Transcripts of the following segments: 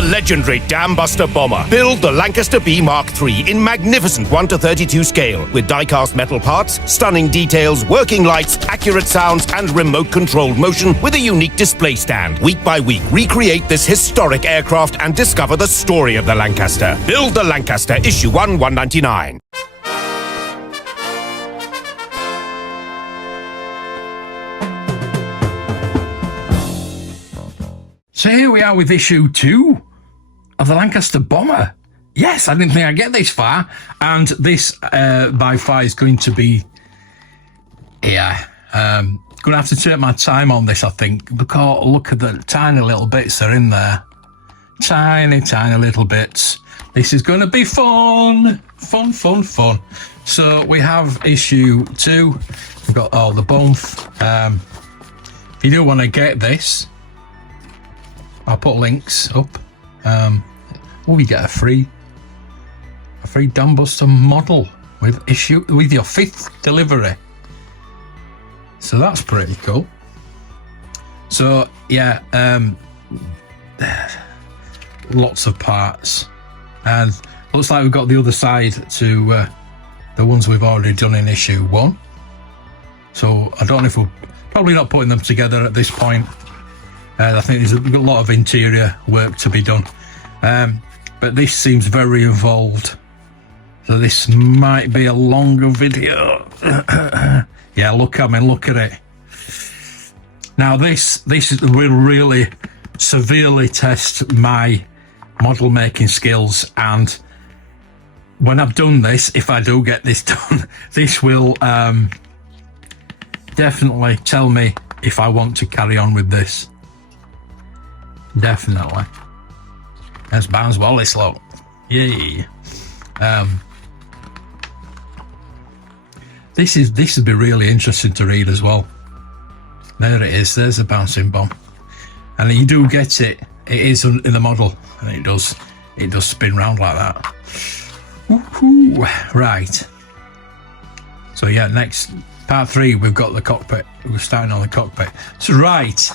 the legendary Dambuster bomber. Build the Lancaster B Mark III in magnificent 1:32 scale with die-cast metal parts, stunning details, working lights, accurate sounds, and remote-controlled motion with a unique display stand. Week by week, recreate this historic aircraft and discover the story of the Lancaster. Build the Lancaster, issue 1, 199. So here we are with issue 2 of the Lancaster Bomber. Yes, I didn't think I'd get this far, and this by far is going to be, going to have to take my time on this, I think, because look at the tiny little bits that are in there. Tiny little bits. This is going to be fun. So we have issue 2. We've got all the bump. If you do want to get this, I'll put links up. You get a free Dambuster model with your 5th delivery. So that's pretty cool. So yeah, lots of parts, and looks like we've got the other side to the ones we've already done in issue 1. So I don't know if we're probably not putting them together at this point. I think there's a lot of interior work to be done, but this seems very involved, so this might be a longer video. Yeah, look at it. Now this will really severely test my model making skills, and when I've done this, if I do get this done, this will definitely tell me if I want to carry on with this. Definitely. That's Barnes Wallace, look. Yay. This would be really interesting to read as well. There it is. There's a bouncing bomb, and you do get it. It is in the model, and it does spin round like that. Woo-hoo. Right. So yeah, next part 3, we've got the cockpit. We're starting on the cockpit. So right.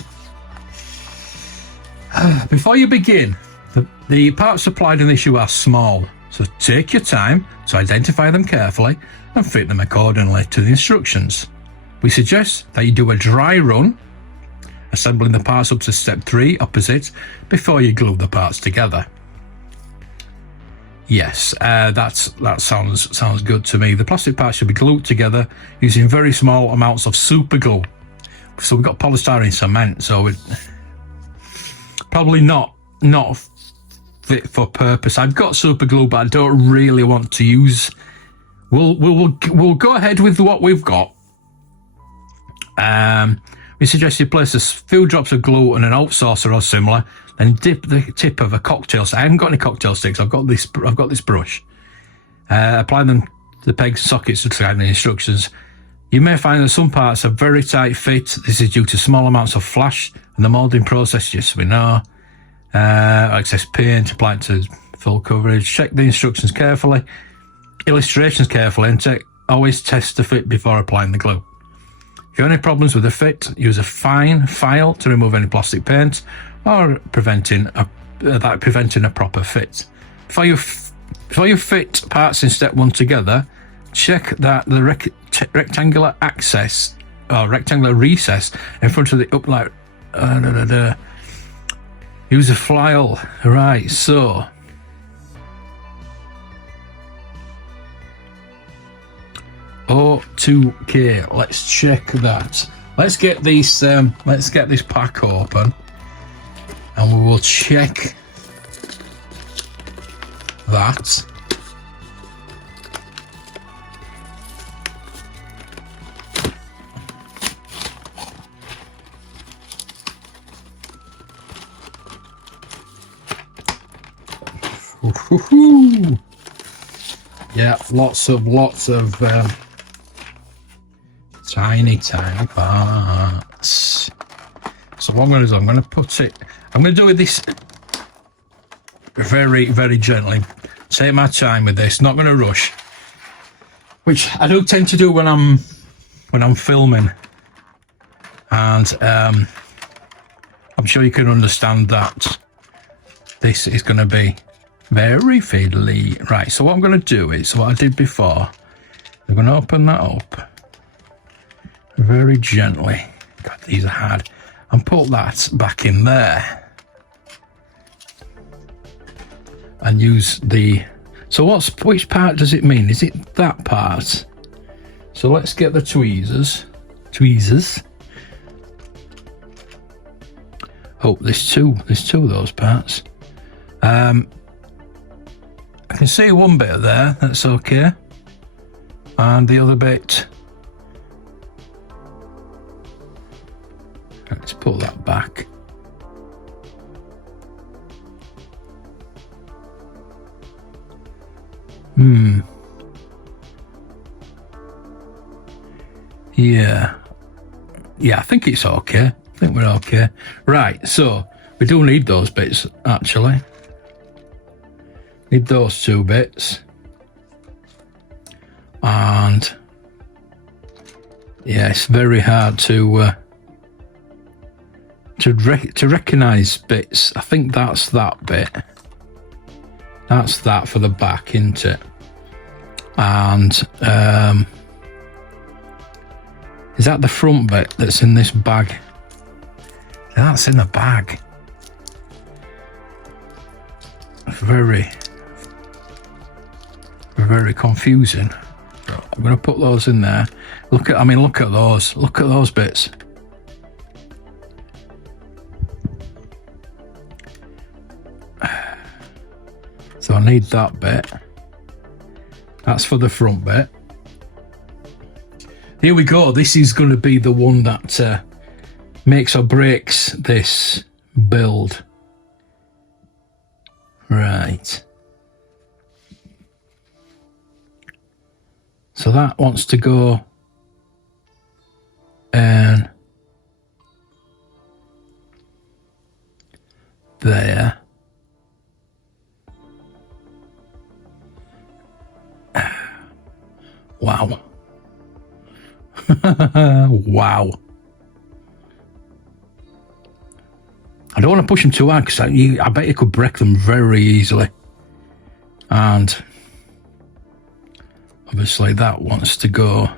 Before you begin, the parts supplied in the issue are small, so take your time to identify them carefully and fit them accordingly to the instructions. We suggest that you do a dry run, assembling the parts up to step 3 opposite before you glue the parts together. Yes, that sounds good to me. The plastic parts should be glued together using very small amounts of super glue. So we've got polystyrene cement, so it probably not fit for purpose. I've got super glue, but I don't really want to use. We'll go ahead with what we've got. We suggest you place a few drops of glue in an oat saucer or similar, and dip the tip of a cocktail stick. I haven't got any cocktail sticks. I've got this brush. Apply them to the pegs and sockets described in the instructions. You may find that some parts are very tight fit. This is due to small amounts of flash and the moulding process, just so we know. Excess paint applied to full coverage. Check the instructions carefully, illustrations carefully, and always test the fit before applying the glue. If you have any problems with the fit, use a fine file to remove any plastic paint or preventing a proper fit. Before you fit parts in step 1 together, check that the rectangular access or rectangular recess in front of the upright. Use a file. Right, so O2K. Let's check that. Let's get this pack open, and we will check that. Yeah, lots of tiny parts. So what I'm going to do, I'm going to do this very, very gently. Take my time with this, not going to rush, which I do tend to do when I'm filming, and I'm sure you can understand that. this is going to be very fiddly. Right, so what I'm going to do is what I did before. I'm going to open that up very gently. God, these are hard. And put that back in there. And use the... So which part does it mean? Is it that part? So let's get the tweezers. Oh, there's two of those parts. I can see one bit there, that's okay. And the other bit, let's pull that back. Yeah, I think it's okay. I think we're okay. Right, so we do need those bits, actually. Need those two bits. And yeah, it's very hard to recognize bits. I think that's that bit. That's that for the back, isn't it? And is that the front bit that's in this bag? That's in the bag. Very confusing. I'm going to put those in there. Look at those. Look at those bits. So I need that bit. That's for the front bit. Here we go. This is going to be the one that makes or breaks this build. Right. So that wants to go in there. Wow. Wow. I don't want to push them too hard because I bet you could break them very easily. And obviously that wants to go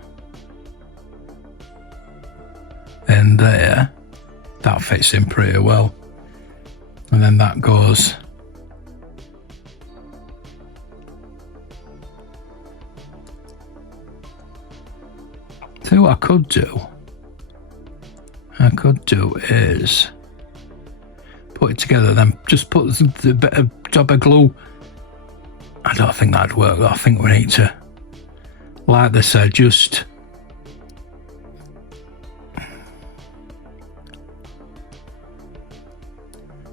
in there. That fits in pretty well. And then that goes so what I could do is put it together, then just put the bit of dab of glue. I don't think that'd work. I think we need to, like they said, just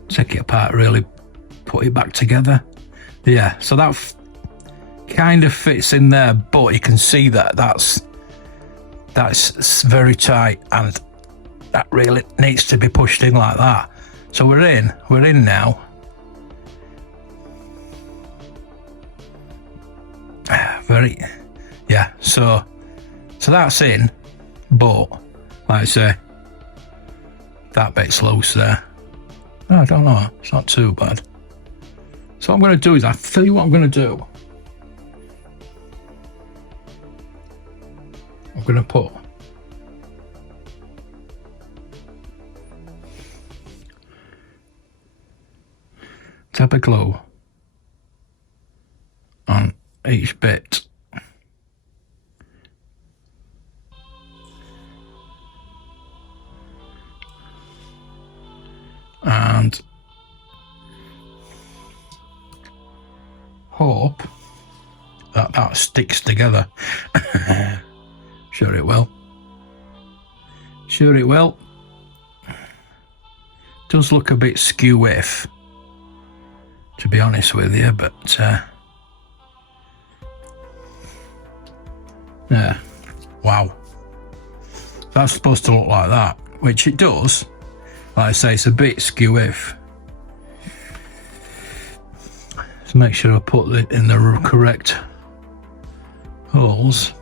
take it apart, really put it back together. Yeah, so that kind of fits in there, but you can see that that's very tight, and that really needs to be pushed in like that. So we're in now. Yeah, so that's in, but like I say, that bit's loose there. I don't know, it's not too bad. So what I'm going to do is, I'll tell you what I'm going to do. I'm going to put tab of glue on each bit. And hope that sticks together. Sure it will. Sure it will. Does look a bit skew-if, to be honest with you, but yeah, wow. That's supposed to look like that, which it does. Like I say, it's a bit skew-if. So make sure I put it in the correct holes.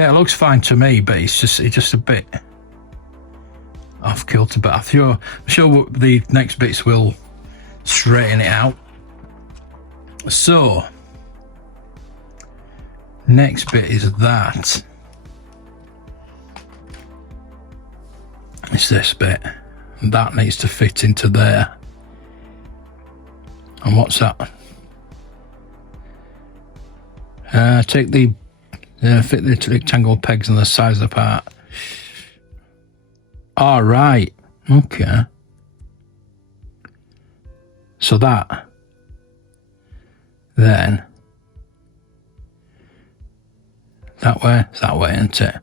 Yeah, it looks fine to me, but it's just a bit off kilter. But I'm sure the next bits will straighten it out. So next bit is that. It's this bit. And that needs to fit into there. And what's that? Take the fit the rectangle pegs on the sides of the part. All right. Okay. So that then that way, isn't it?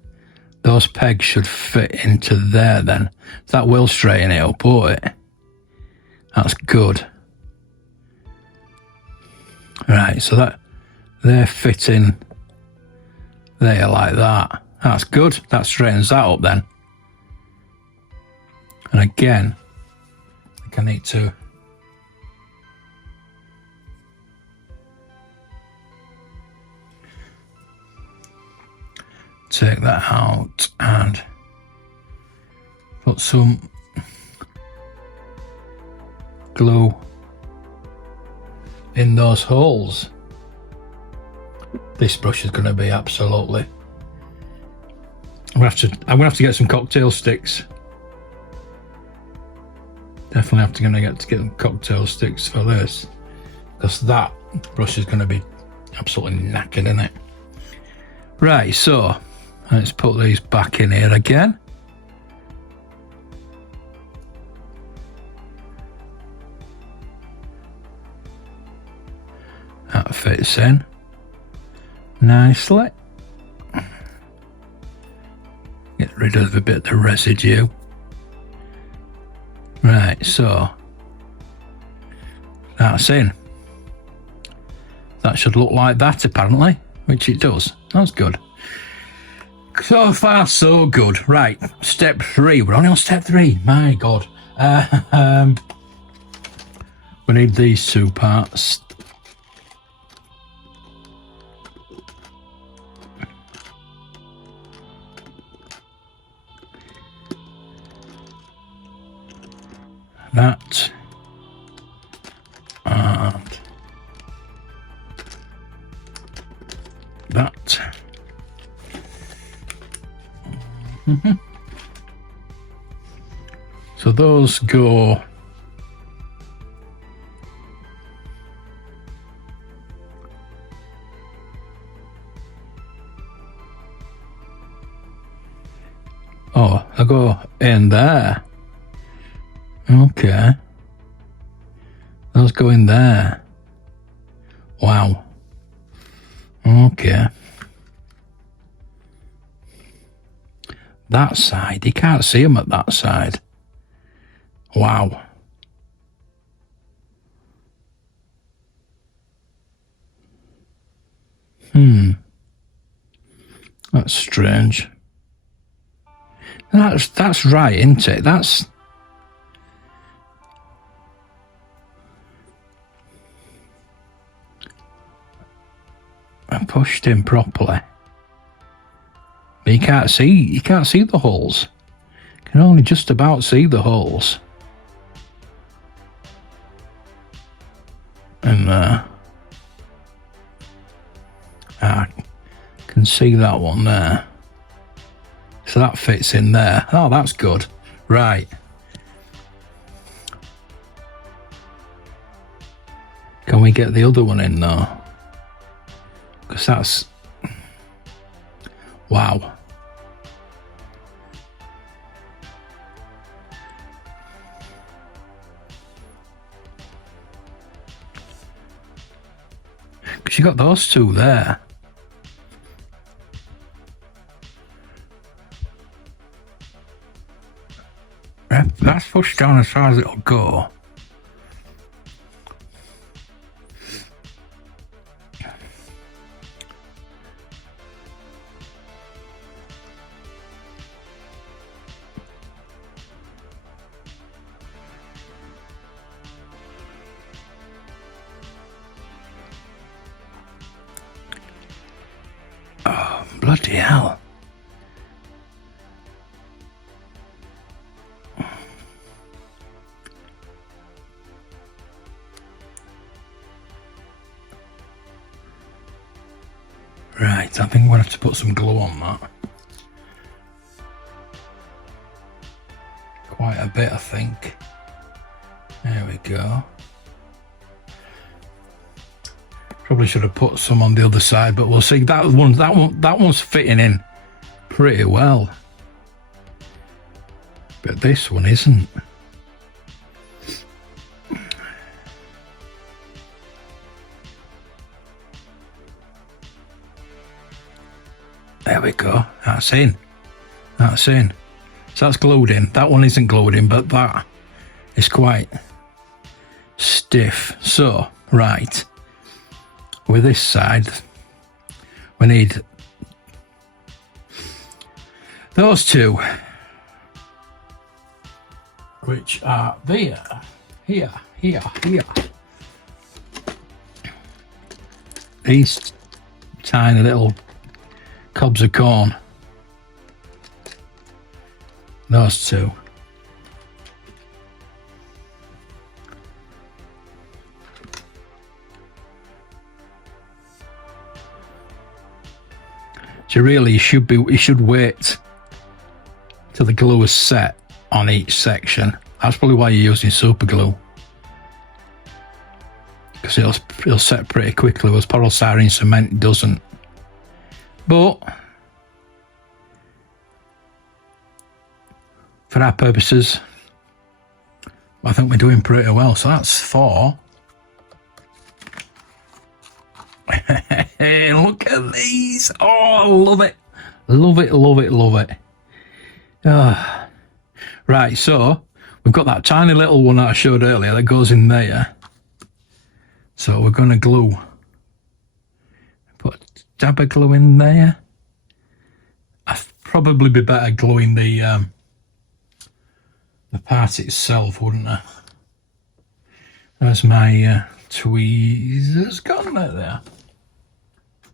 Those pegs should fit into there then. That will straighten it up, won't it? That's good. Right, so that they're fitting there like that. That's good. That straightens that up then. And again, I think I need to take that out and put some glue in those holes. This brush is going to be absolutely. I'm gonna have to get some cocktail sticks. Definitely have to get some cocktail sticks for this, because that brush is going to be absolutely knackered, isn't it? Right, so let's put these back in here again. That fits in nicely. Get rid of a bit of the residue. Right, so that's in. That should look like that apparently, which it does. That's good. So far, so good. Right, step 3. We're only on step 3. My God. We need these 2 parts. That and that. So those go I go in there. Okay. Those go in there. Wow. Okay. That side, you can't see them at that side. Wow. That's strange. That's right, isn't it? I pushed in properly. But you can't see the holes. You can only just about see the holes. And I can see that one there. So that fits in there. Oh, that's good. Right. Can we get the other one in though? Because that's... Wow. Because you got those 2 there. That's pushed down as far as it'll go. Oh, bloody hell. I think we're going to have to put some glue on that. Quite a bit, I think. There we go. Probably should have put some on the other side, but we'll see. That one's fitting in pretty well, but this one isn't. There we go. That's in. That's in. So that's glued in. That one isn't glued in, but that is quite stiff. So, right. With this side, we need those two, which are there, here. These tiny little cobs of corn. Those two. So really, you should wait till the glue is set on each section. That's probably why you're using super glue, because it'll set pretty quickly. Whereas polystyrene cement doesn't. But for our purposes, I think we're doing pretty well. So that's 4. Hey, look at these. Oh, I love it. Love it, love it, love it. Right, so we've got that tiny little one that I showed earlier that goes in there. So we're going to glue. Put a dab of glue in there. I'd probably be better gluing the part itself, wouldn't I? There's my tweezers gone there.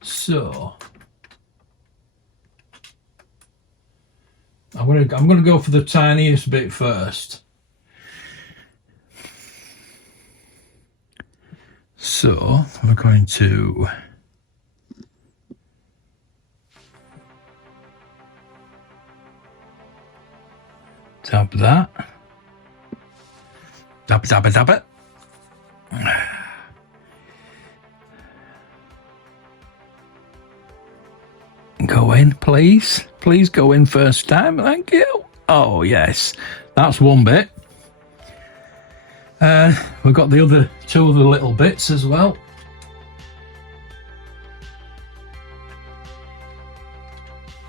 So I'm gonna go for the tiniest bit first. So we're going to dab that. Dab it. Go in, please. Please go in first time. Thank you. Oh, yes. That's one bit. We've got the other 2 of the little bits as well.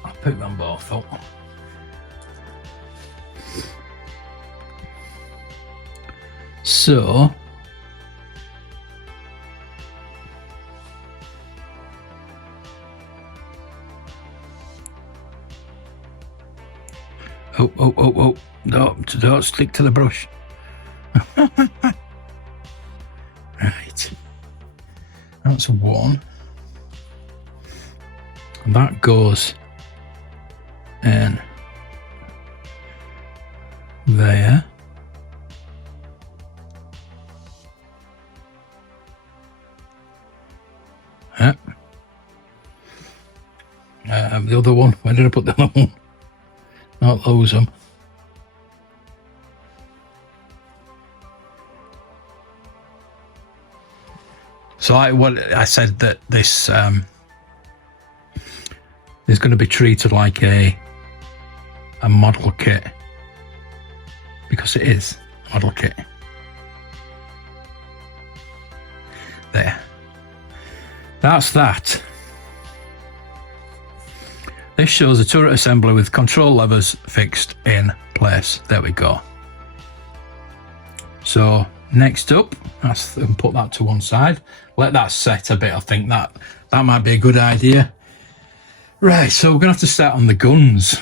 I'll pick them both up. So oh, don't stick to the brush. Right, that's 1, and that goes in there. The other one, where did I put the other one? Not lose them. So I said that this is going to be treated like a model kit, because it is a model kit. There. That's that. This shows a turret assembly with control levers fixed in place. There we go. So next up, let's put that to one side. Let that set a bit. I think that might be a good idea. Right, so we're going to have to start on the guns.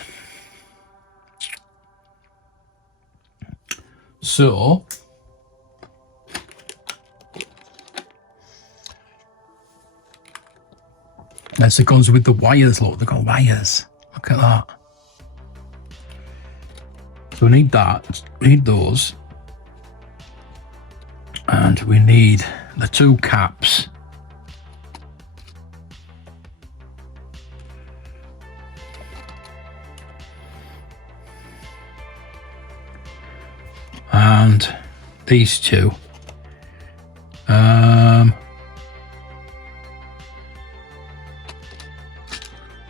So there's the guns with the wires. Look, they've got wires. Look at that. So we need that. We need those. And we need the 2 caps. and these two.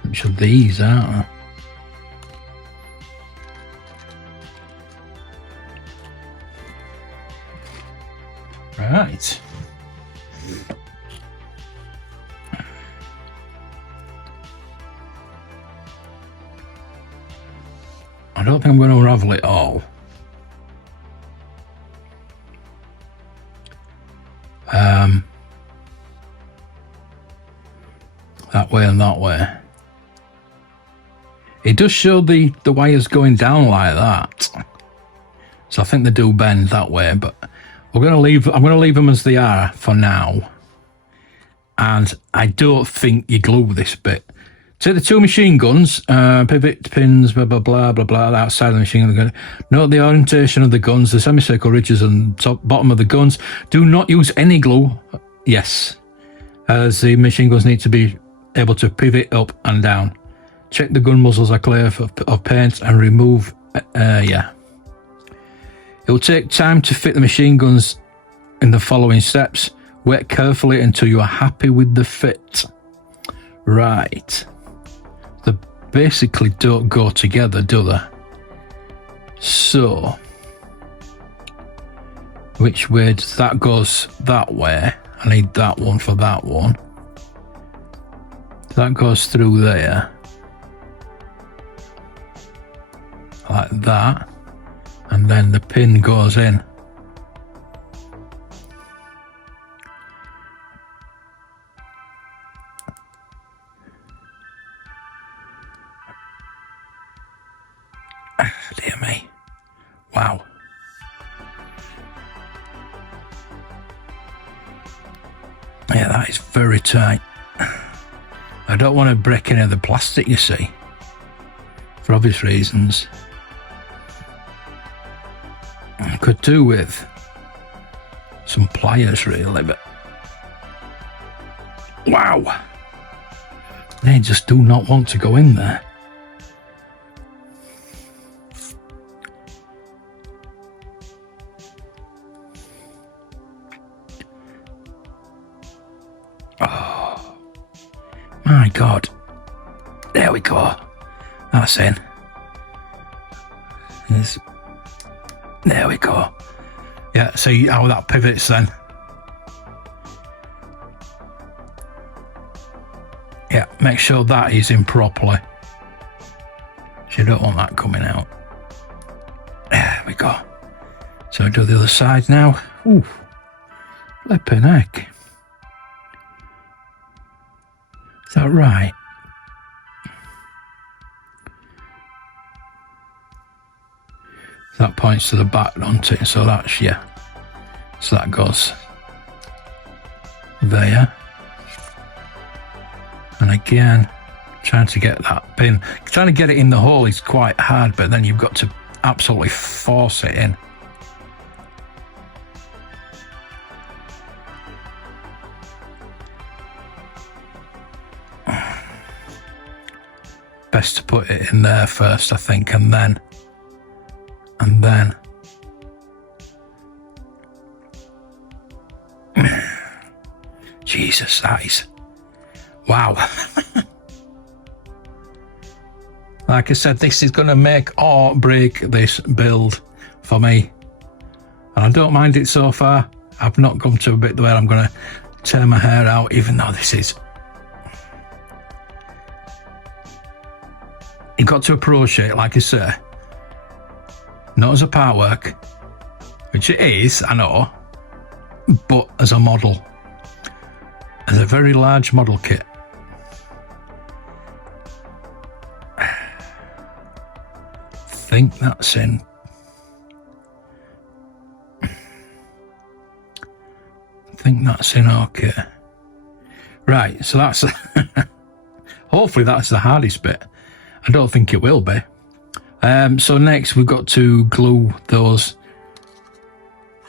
Which of these, aren't they? Right. I don't think I'm going to unravel it all. That way and that way. It does show the wires going down like that. So I think they do bend that way, but I'm going to leave them as they are for now. And I don't think you glue this bit. Take the two machine guns, pivot pins, blah, blah, blah, blah, blah, outside of the machine gun. Note the orientation of the guns, the semicircle ridges and top, bottom of the guns. Do not use any glue. Yes. As the machine guns need to be able to pivot up and down. Check the gun muzzles are clear of paint and remove, It will take time to fit the machine guns in the following steps. Wait carefully until you are happy with the fit. Right. They basically don't go together, do they? So, which way does that goes that way? I need that one for that one. That goes through there. Like that. And then the pin goes in. Dear me. Wow. Yeah, that is very tight. I don't want to break any of the plastic, you see, for obvious reasons. I could do with some pliers, really, but wow, they just do not want to go in there. Oh my God, there we go. That's in. There we go. Yeah, see how that pivots then. Yeah, make sure that is in properly. So you don't want that coming out. There we go. So do the other side now. Ooh, flipping heck. Is that right? That points to the back, doesn't it? So that's, yeah. So that goes there. And again, trying to get that pin. Trying to get it in the hole is quite hard, but then you've got to absolutely force it in. Best to put it in there first, I think, and then Jesus, that is wow. Like I said, this is going to make or break this build for me, and I don't mind it so far. I've not come to a bit where I'm going to tear my hair out, even though this is, you got to approach it, like I say, not as a part work, which it is, I know, but as a model, as a very large model kit. I think that's in. I think that's in okay. Right, so that's hopefully that's the hardest bit. I don't think it will be. So next we've got to glue those.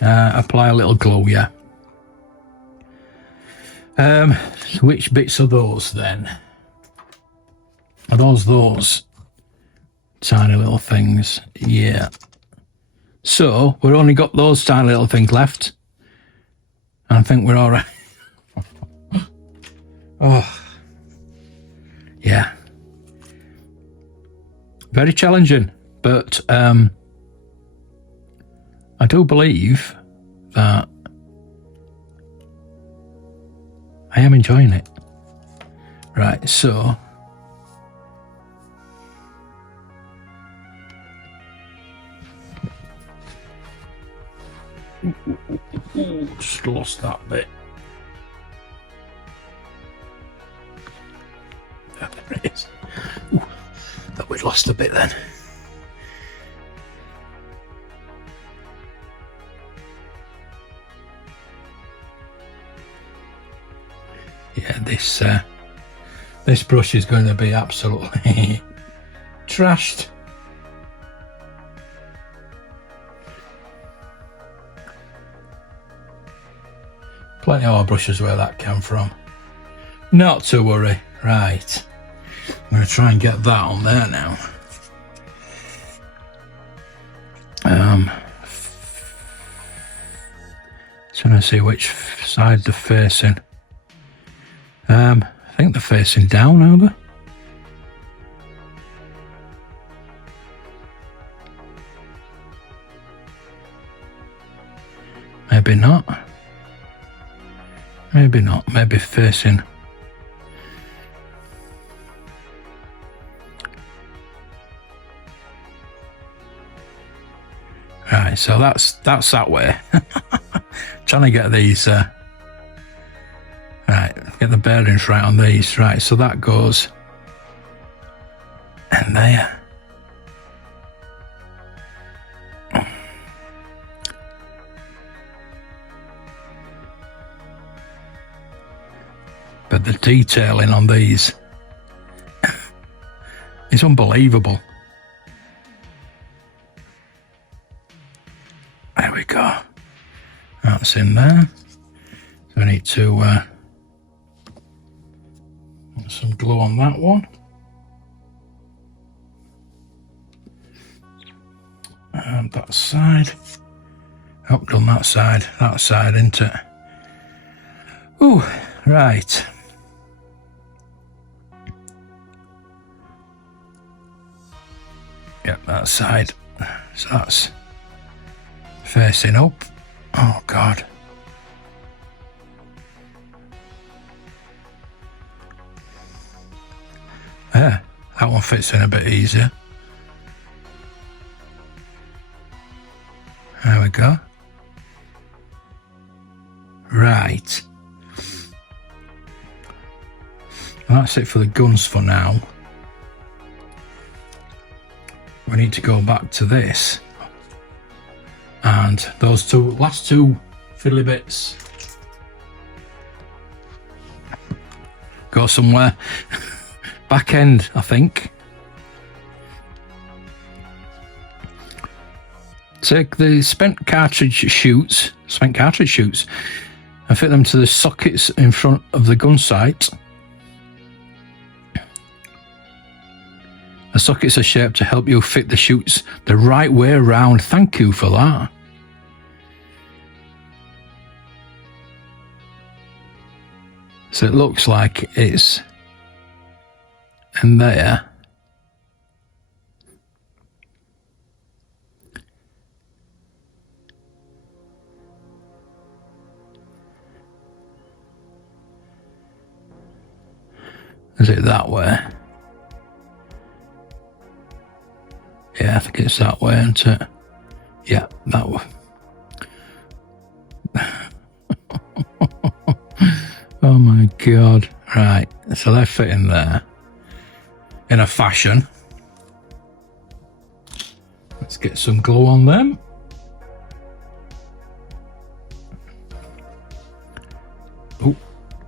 Apply a little glue, yeah. So which bits are those then? Are those tiny little things? Yeah. So we've only got those tiny little things left. And I think we're all right. Oh, yeah. Very challenging, but I do believe that I am enjoying it. Right, so just lost that bit. There it is. Ooh, thought we'd lost a bit then. Yeah, this brush is going to be absolutely trashed. Plenty more brushes where that came from. Not to worry. Right. I'm going to try and get that on there now. Trying to see which side they're facing. I think they're facing down, are they? Maybe not. Maybe not. Maybe facing. Right, so that's that way. Trying to get these right, get the bearings right on these. Right, so that goes in there. But the detailing on these is unbelievable. There we go. That's in there. So I need to put some glue on that one. And that side. Oh, done that side into it. Ooh, right. Yep, that side. So that's facing up. Oh God. Yeah, that one fits in a bit easier. There we go. Right. Well, that's it for the guns for now. We need to go back to this. And those last two fiddly bits go somewhere. Back end, I think. Take the spent cartridge shoots, and fit them to the sockets in front of the gun sight. The sockets are shaped to help you fit the shoots the right way around. Thank you for that. So it looks like it's in there. Is it that way? Yeah, I think it's that way, isn't it? Yeah, that way. Oh my God. Right, so they fit in there in a fashion. Let's get some glue on them. Oh,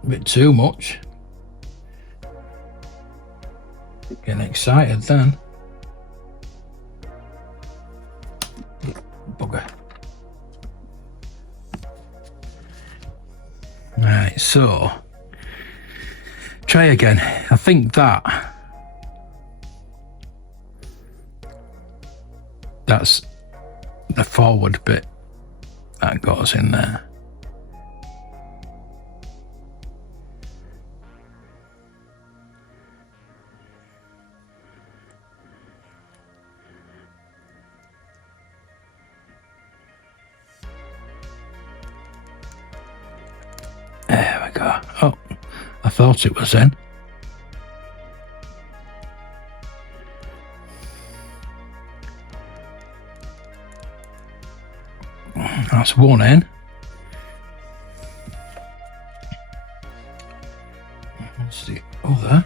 a bit too much. Getting excited then. Bugger. Right, so try again. I think that's the forward bit that goes in there. There we go. Oh, I thought it was in. That's one in. That's the other.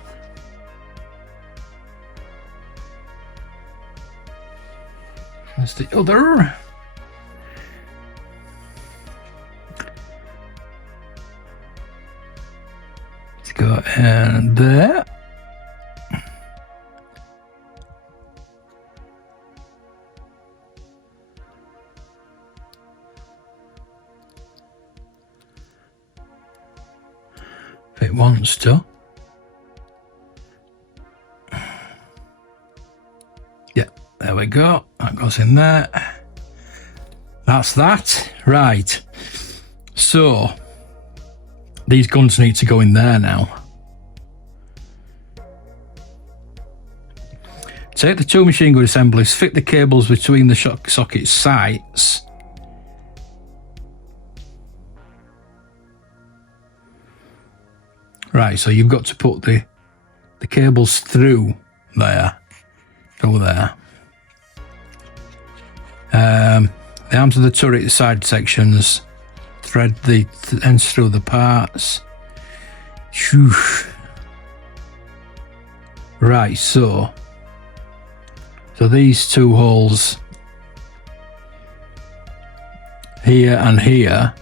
That's the other. Let's go in there. If it wants to. Yeah, there we go. That goes in there. That's that. Right. So, these guns need to go in there now. Take the two machine gun assemblies, fit the cables between the shock socket sights. Right, so you've got to put the cables through there. Go there. The arms of the turret side sections. Thread the ends through the parts. Shoosh. Right, so these two holes here and here,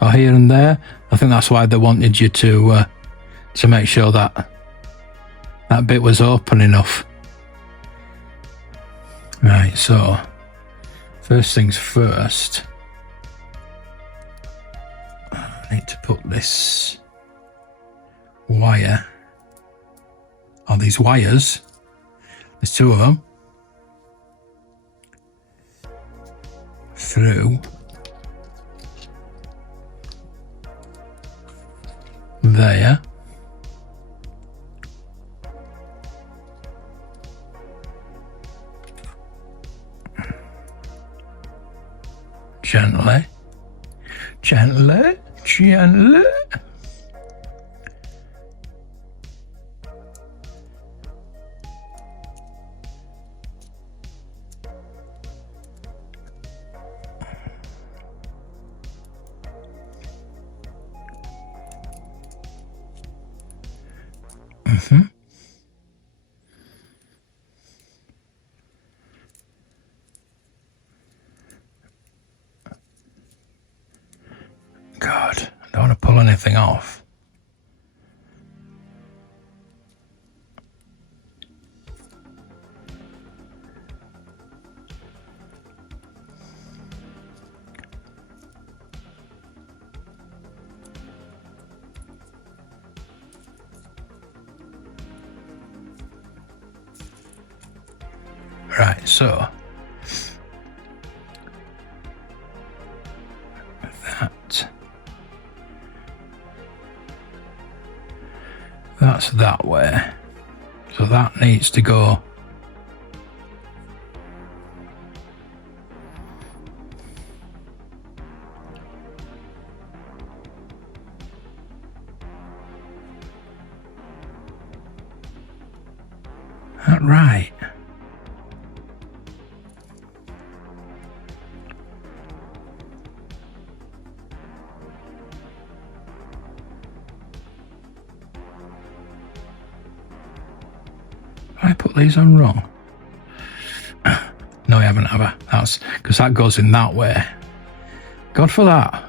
or here and there. I think that's why they wanted you to make sure that that bit was open enough. Right, so first things first, I need to put this wire, or these wires, there's two of them, through there. Gently, gently, gently. God, I don't want to pull anything off. Right, so that's that way, so that needs to go that right. I put these on wrong? No, I haven't, have I? That's because that goes in that way. God for that.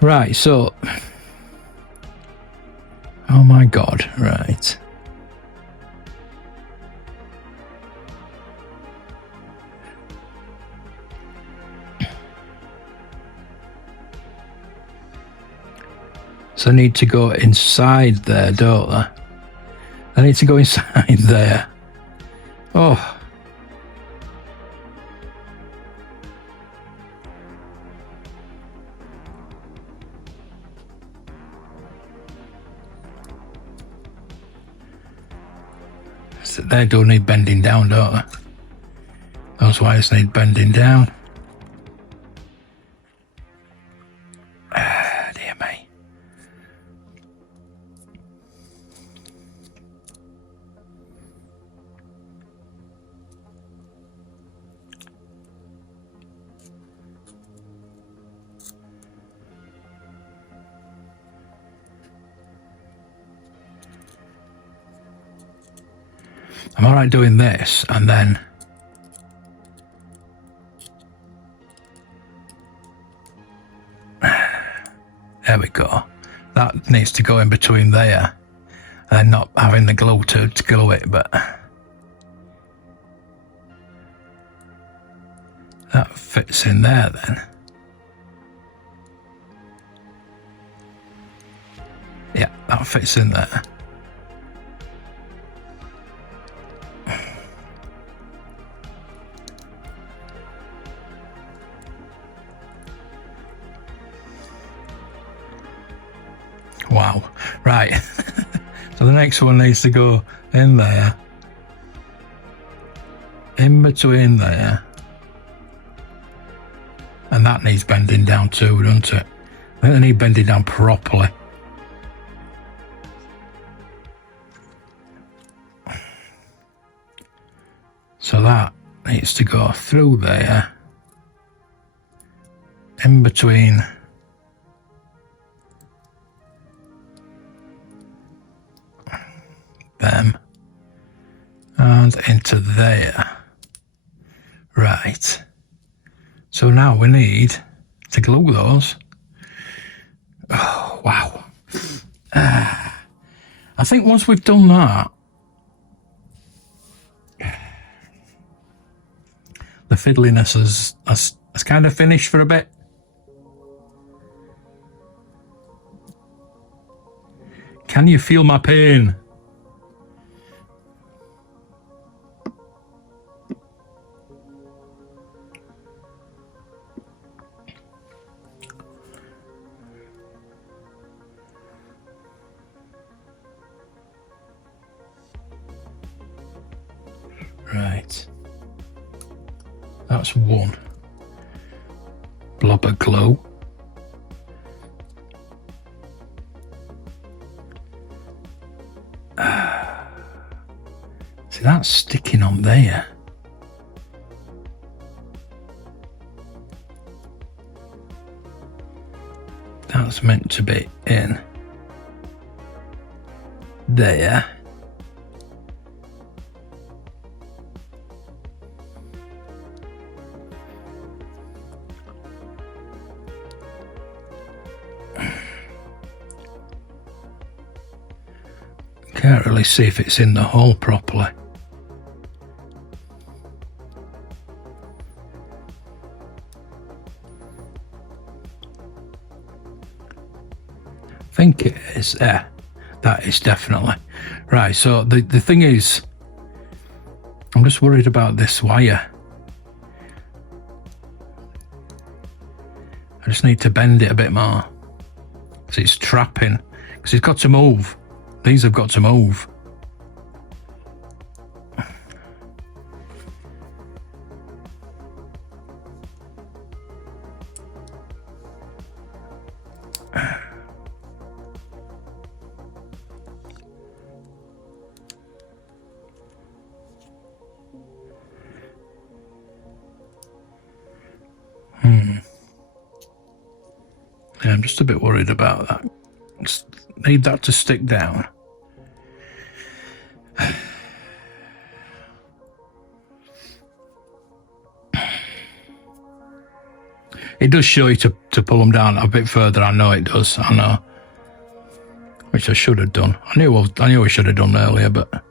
Right, so oh my God, right. So I need to go inside there, don't I? I need to go inside there. Oh, So they do need bending down, don't they? Those wires need bending down. Dear me. I'm all right doing this, and then there we go. That needs to go in between there, and not having the glue to glue it, but that fits in there then. Yeah, that fits in there. Wow. Right. So the next one needs to go in there. In between there. And that needs bending down too, doesn't it? I think they need bending down properly. So that needs to go through there. In between them and into there. Right. So now we need to glue those. Oh, wow. I think once we've done that, the fiddliness has kind of finished for a bit. Can you feel my pain? Right. That's one blob of glue. See, that's sticking on there. That's meant to be in there. Can't really see if it's in the hole properly. I think it is there. That is definitely. Right, so the thing is, I'm just worried about this wire. I just need to bend it a bit more. Because it's trapping. Because it's got to move. These have got to move. Yeah, I'm just a bit worried about that. Just need that to stick down. It does show you to pull them down a bit further. I know it does. I know. Which I should have done. I knew I should have done earlier, but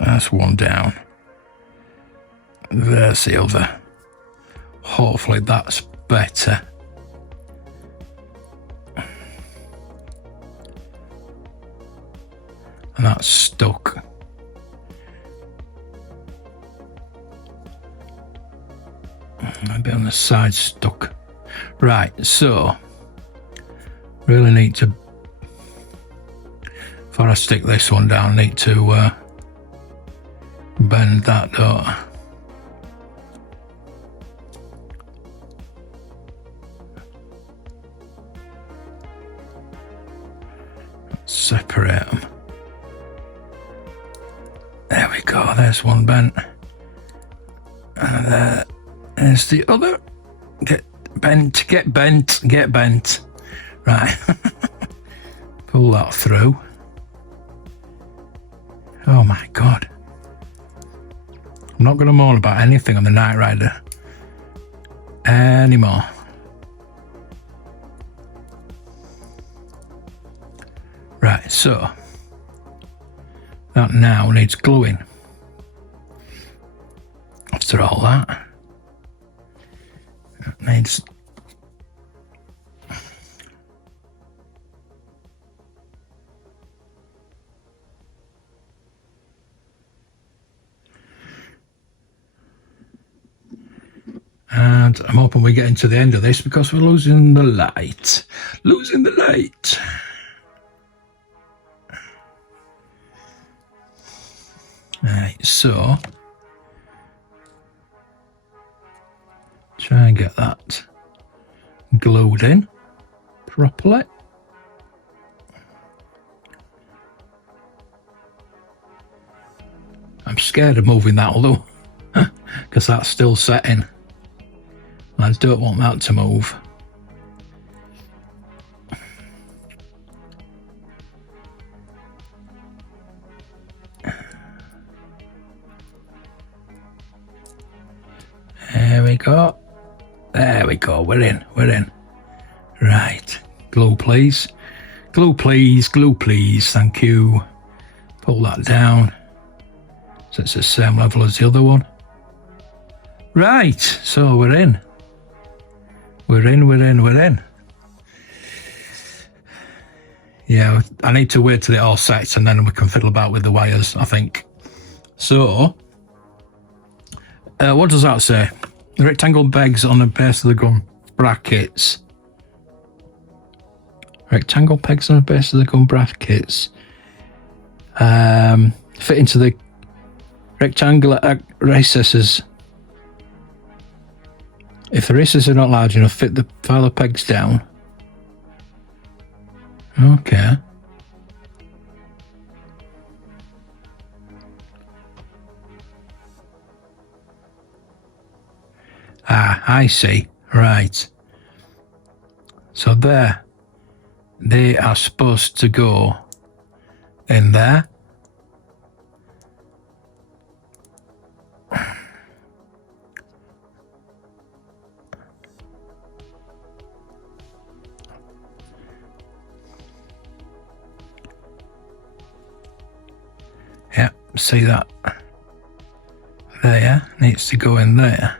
that's one down. There's the other. Hopefully that's better. And that's stuck. Maybe on the side stuck. Right, so Really need to, before I stick this one down, need to bend that door. Separate them. There we go, there's one bent. And there's the other. Get bent, get bent, get bent. Right. Pull that through. Oh my God. I'm not going to moan about anything on the Night Rider anymore. Right, so that now needs gluing. After all that, it needs and I'm hoping we get into the end of this because we're losing the light. Losing the light. Right, so try and get that glued in properly. I'm scared of moving that although because that's still setting. I don't want that to move. There we go. There we go. We're in. We're in. Right. Glue, please. Glue, please. Glue, please. Thank you. Pull that down. So it's the same level as the other one. Right. So we're in. We're in. We're in. We're in. Yeah, I need to wait till it all sets and then we can fiddle about with the wires, I think. So, what does that say? The rectangle pegs on the base of the gun brackets. Rectangle pegs on the base of the gun brackets. Fit into the rectangular recesses. If the recesses are not large enough, fit the file of pegs down. Okay. Ah, I see. Right. So there. They are supposed to go in there. Yeah, see that? There, needs to go in there.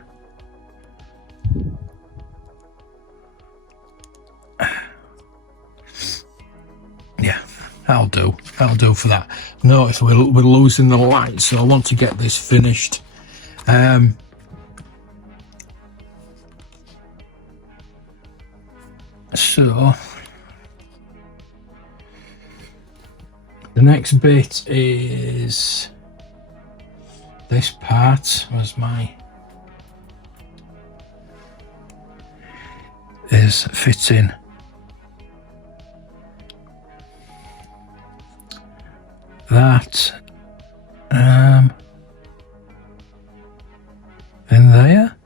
Yeah, that'll do. That'll do for that. Notice we're losing the light, so I want to get this finished. So the next bit is this part is fitting that in there.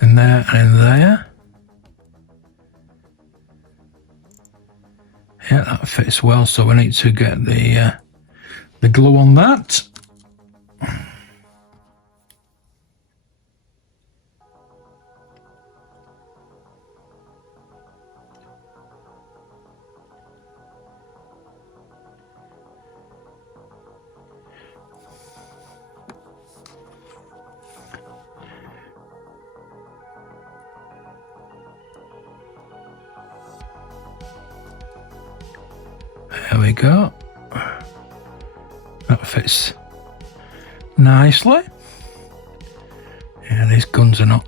In there and in there. Yeah, that fits well, so we need to get the glue on that. There we go. That fits nicely. Yeah, these guns are not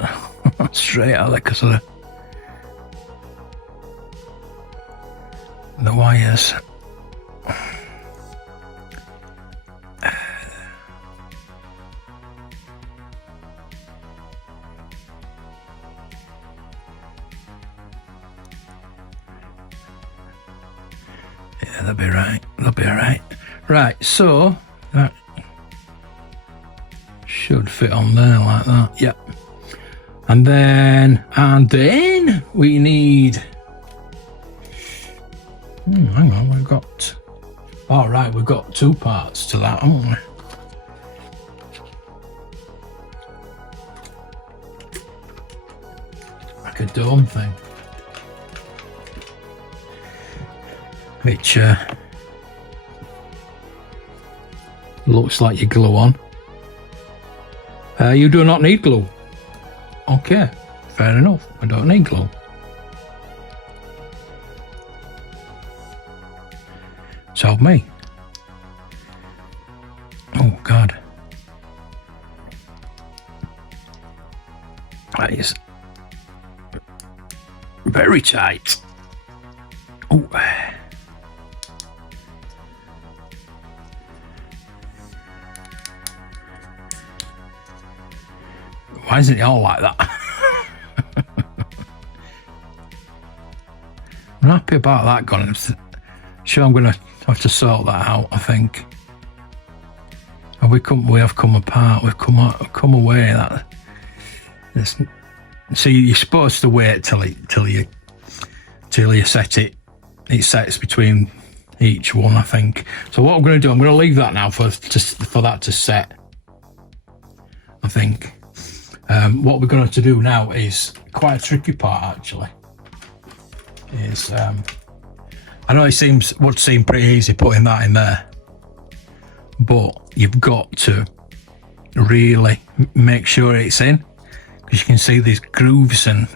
straight out there because of the wires. Yeah, they'll be right. They'll be all right. Right, so that should fit on there like that. Yep. And then we need. Hang on, we've got. All right, we've got two parts to that, haven't we? Like a dome thing, which looks like you glue on. You do not need glue. Okay, fair enough. I don't need glue. Solve me. Oh God. That is very tight. Oh. Why isn't it all like that? I'm happy about that gun. Sure, I'm going to have to sort that out, I think. And we have come apart. We've come away. See, you're supposed to wait till you set it. It sets between each one, I think. So what I'm going to do, I'm going to leave that now for that to set, I think. What we're going to do now is quite a tricky part, actually. I know it would seem pretty easy putting that in there, but you've got to really make sure it's in, because you can see these grooves and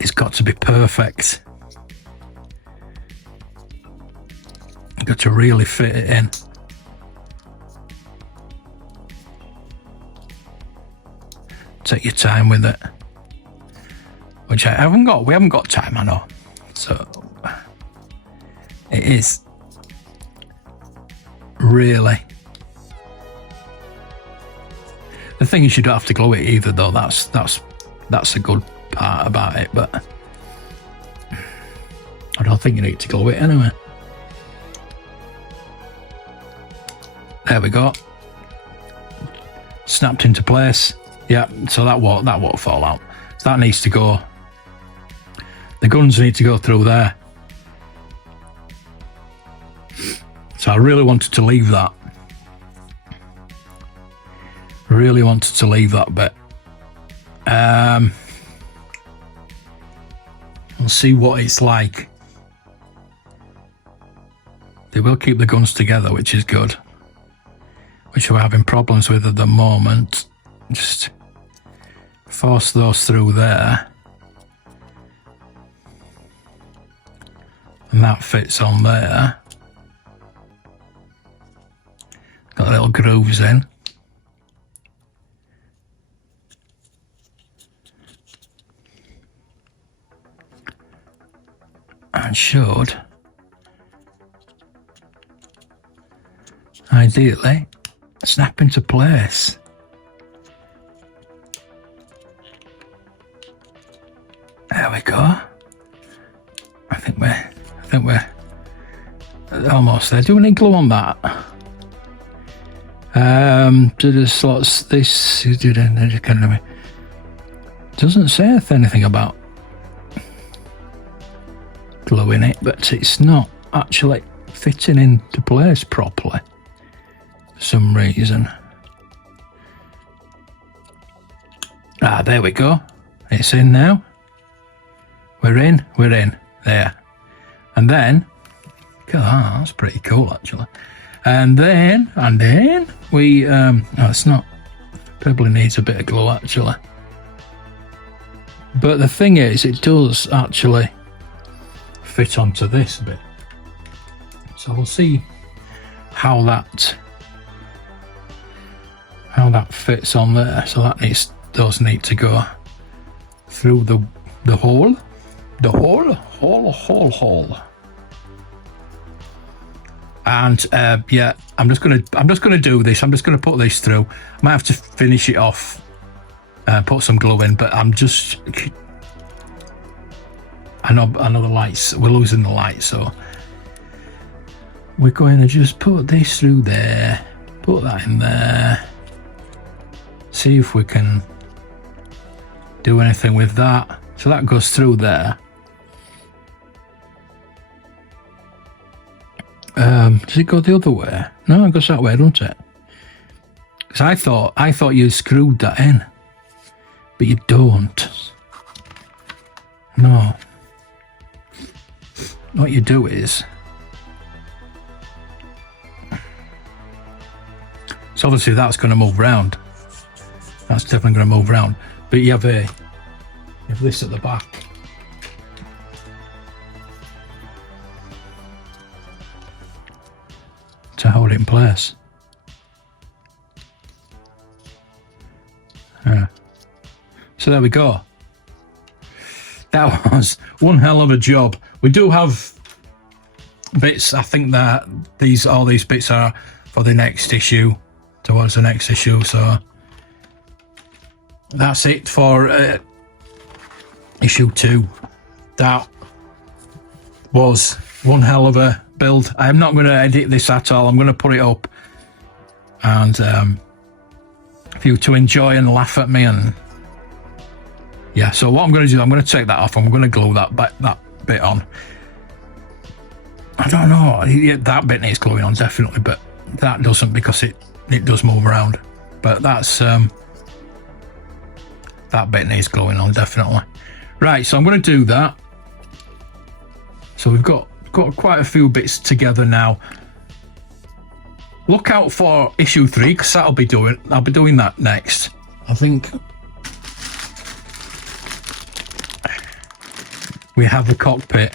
it's got to be perfect. You've got to really fit it in. Take your time with it, which we haven't got time, I know. So it is really, the thing is you don't have to glue it either, though. That's a good part about it, but I don't think you need to glue it anyway. There we go. Snapped into place. Yeah, so that won't fall out. So that needs to go. The guns need to go through there. So I really wanted to leave that. Really wanted to leave that bit. We'll see what it's like. They will keep the guns together, which is good. Which we're having problems with at the moment. Just force those through there. And that fits on there. Got little grooves in. And should ideally snap into place. There we go. I think we're almost there. Do we need glue on that? To the slots, this doesn't say anything about gluing it, but it's not actually fitting into place properly for some reason. There we go. It's in now. We're in. There. And then, look at that, that's pretty cool actually. And then we, it's not, probably needs a bit of glue actually. But the thing is, it does actually fit onto this bit. So we'll see how that how that fits on there. So that those need to go through the hole. The hole. And yeah, I'm just gonna do this. I'm just gonna put this through. I might have to finish it off, put some glue in, but I know the lights. We're losing the light, so we're going to just put this through there. Put that in there. See if we can do anything with that. So that goes through there. Does it go the other way? No, it goes that way, don't it? Because I thought you screwed that in, but you don't. No. What you do is, so obviously that's going to move round. That's definitely going to move round. But you have this at the back. To hold it in place. So there we go. That was one hell of a job. We do have bits. I think that all these bits are for the next issue, towards the next issue. So that's it for issue 2. That was one hell of a build. I'm not going to edit this at all. I'm going to put it up and for you to enjoy and laugh at me. And yeah, so what I'm going to do, I'm going to take that off. I'm going to glue that bit on. I don't know, that bit needs gluing on definitely, but that doesn't, because it does move around. But that's that bit needs gluing on definitely. Right, so I'm going to do that. So we've got quite a few bits together now. Look out for issue 3, because I'll be doing that next. I think we have the cockpit.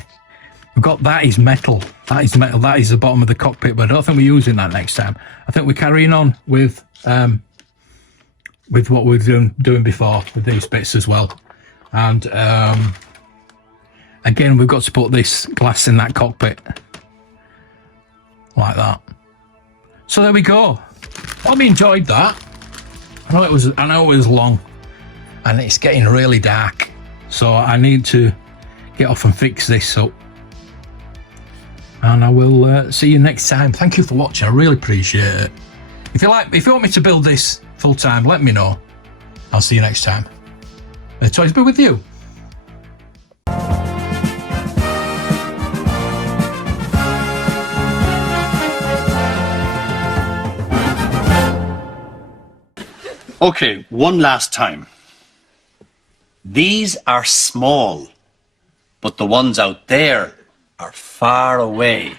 We've got that is metal. That is metal. That is the bottom of the cockpit, but I don't think we're using that next time. I think we're carrying on with what we're doing before with these bits as well. And again, we've got to put this glass in that cockpit like that. So there we go. Hope you enjoyed that. I know it was long, and it's getting really dark, so I need to get off and fix this up. And I will see you next time. Thank you for watching. I really appreciate it. If you want me to build this full time, let me know. I'll see you next time. May the toys be with you. Okay, one last time. These are small, but the ones out there are far away.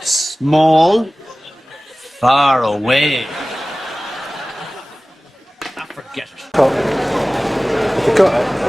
Small, far away. Forget it. Have you got it?